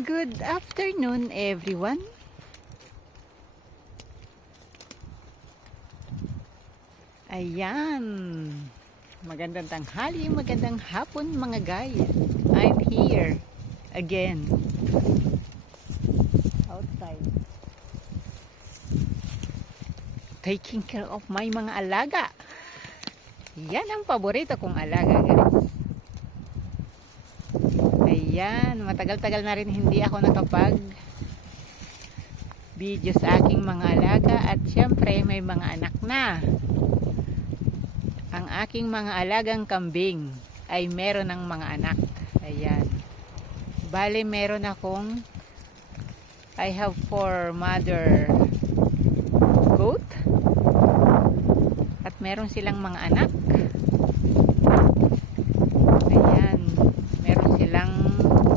Good afternoon, everyone. Ayan. Magandang tanghali, magandang hapon mga guys. I'm here again. Outside. Taking care of my mga alaga. Yan ang paborito kong alaga, guys. Ayan, matagal-tagal na rin hindi ako nakapag video sa aking mga alaga at syempre may mga anak na. Ang aking mga alagang kambing ay meron ng mga anak. Ayan. Bale meron akong I have 4 mother goat at meron silang mga anak. Ayan. Meron silang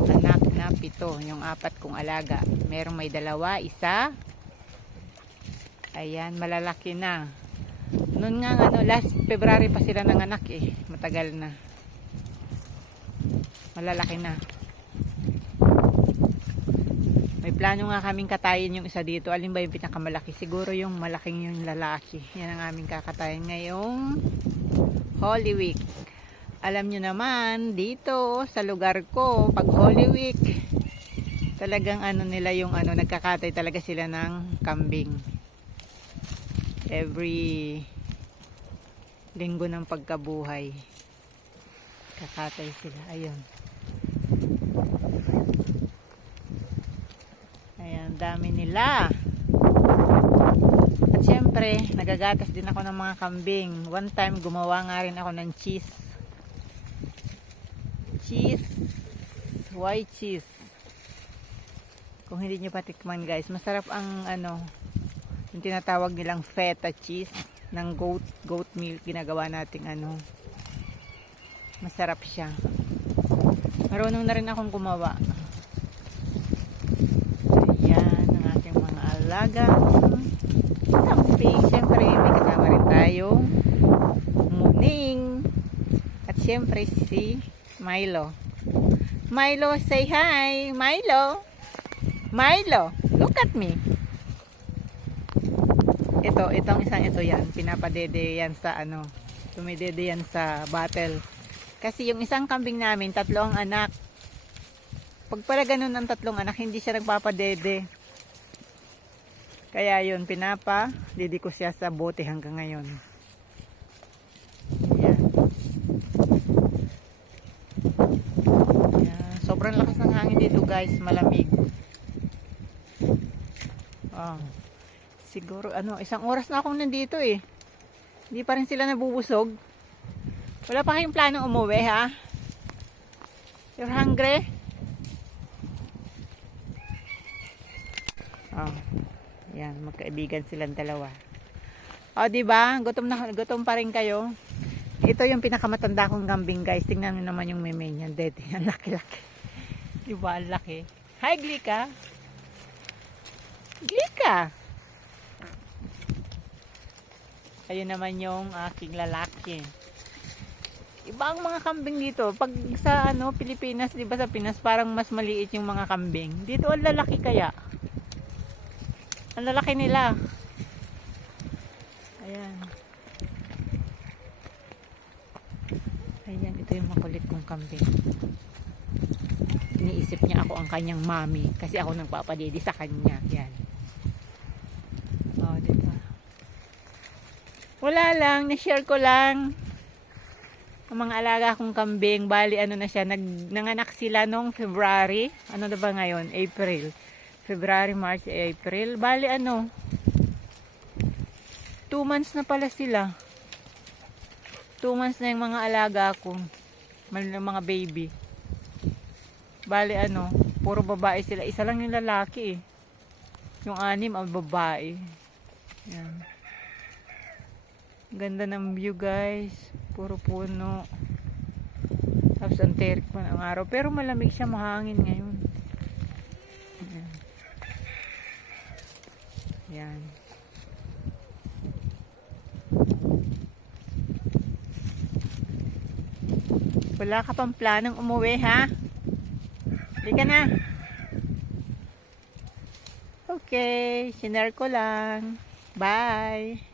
anak na 7, yung 4 kong alaga. Meron may 2, 1. Ayan, malalaki na. Noon nga last February pa sila ng anak matagal na. Malalaki na. May plano nga kaming katayin yung isa dito. Alin ba yung pinakamalaki? Siguro yung malaking yung lalaki. Yan ang aming kakatayin ngayong Holy Week. Alam nyo naman, dito sa lugar ko, pag Holy Week, talagang nila yung nagkakatay talaga sila ng kambing. Every linggo ng pagkabuhay, kakatay sila. Ayun. Ayan, dami nila. At syempre, nagagatas din ako ng mga kambing. One time, gumawa nga rin ako ng cheese. White cheese. Kung hindi nyo patikman guys, masarap ang yung tinatawag nilang feta cheese ng goat milk. Ginagawa nating masarap siya. Marunong na rin akong gumawa. Ayan ang aking mga alaga kambing. Syempre may kasama rin tayong muning at syempre si Milo. Milo, say hi. Milo, look at me. Itong isang ito yan, pinapadede yan sa tumidede yan sa battle. Kasi yung isang kambing namin, 3 ang anak. Pag pala ganun ang 3 anak, hindi siya nagpapadede. Kaya yun, dede ko siya sa bote hanggang ngayon. Yan. Yan. Sobrang lakas ng hangin dito guys, malamig. Siguro isang oras na akong nandito Hindi pa rin sila nabubusog. Wala pa kayong plano umuwi ha? You're hungry? Yan, magkaibigan silang dalawa. Diba? Gutom pa rin kayo. Ito yung pinakamatanda kong kambing guys. Tingnan nyo naman yung meme niya. Dede, ang laki-laki. Diba, ang laki. Hi, Glika. Glika. Ayun naman yung aking lalaki. Iba ang mga kambing dito. Pag sa Pilipinas, di ba sa Pinas, parang mas maliit yung mga kambing. Dito ang lalaki kaya. Ang lalaki nila. Ayan. Ayan, ito yung makulit kong kambing. Iniisip niya ako ang kanyang mami. Kasi ako nagpapadede sa kanya. Yan. Diba? Wala lang, na-share ko lang ang mga alaga kong kambing. Bali na siya, nanganak sila nung February. Ano na ba ngayon? April. February, March, April. Bali 2 months na pala sila. 2 months na yung mga alaga ko. Mga baby. Bali puro babae sila. Isa lang yung lalaki Yung 6 ang babae. Yan. Ganda ng view guys. Puro puno. Tapos ang terik man ang araw. Pero malamig siya, mahangin ngayon. Yan. Yan. Wala ka pang planong umuwi ha? Hindi ka na. Okay, sinare ko lang. Bye!